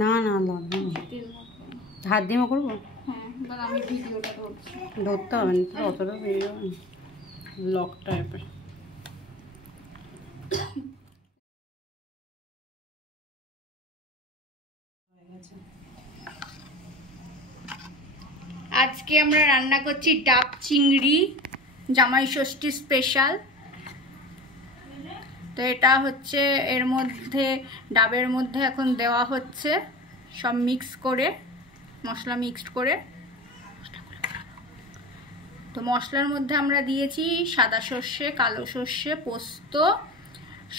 না না লাগবে না, হাত দিয়ে করবো। ধরতে হবে না, অতটা বেরিয়ে যাবে লক টাইপের। আজকে আমরা রান্না করছি ডাব চিংড়ি, জামাই ষষ্ঠী স্পেশাল। তো এটা হচ্ছে এর মধ্যে ডাবের মধ্যে এখন দেওয়া হচ্ছে সব মিক্স করে, মশলা মিক্সড করে। তো মশলার মধ্যে আমরা দিয়েছি সাদা সর্ষে, কালো সর্ষে, পোস্ত,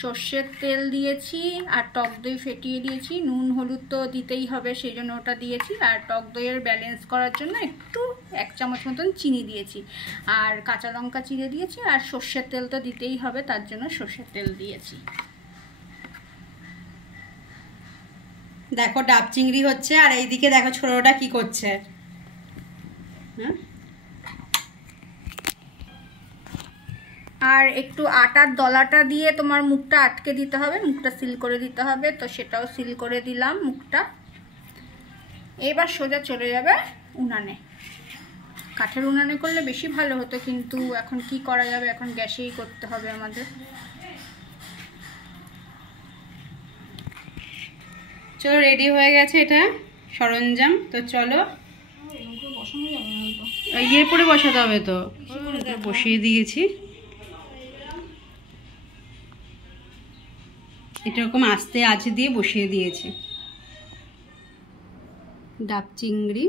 সর্ষের তেল দিয়েছি, আর টক দই ফেটিয়ে দিয়েছি। নুন হলুদ তো দিতেই হবে, সেই জন্য ওটা দিয়েছি। আর টক দইয়ের ব্যালেন্স করার জন্য একটু 1 চামচ মতন চিনি দিয়েছি, আর কাঁচা লঙ্কা চিড়ে দিয়েছি। আর সর্ষের তেল তো দিতেই হবে, তার জন্য সর্ষের তেল দিয়েছি। দেখো ডাব চিংড়ি হচ্ছে, আর এইদিকে দেখো ছোটটা কি করছে। হ্যাঁ, আর একটু আটার দলাটা দিয়ে তোমার মুখটা আটকে দিতে হবে, মুখটা সিল করে দিতে হবে। তো সেটাও সিল করে দিলাম মুখটা। এবার সোজা চলে যাবে উনানে। কাঠের উনানে করলে বেশি ভালো হতো, কিন্তু এখন কি করা যাবে, এখন গ্যাসেই করতে হবে আমাদের। চলো রেডি হয়ে গেছে এটা সরঞ্জাম। তো চলো, ইয়ে পরে বসাতে হবে। তো বসিয়ে দিয়েছি, এরকম আস্তে আঁচ দিয়ে বসিয়ে দিয়েছি। ডাব চিংড়ি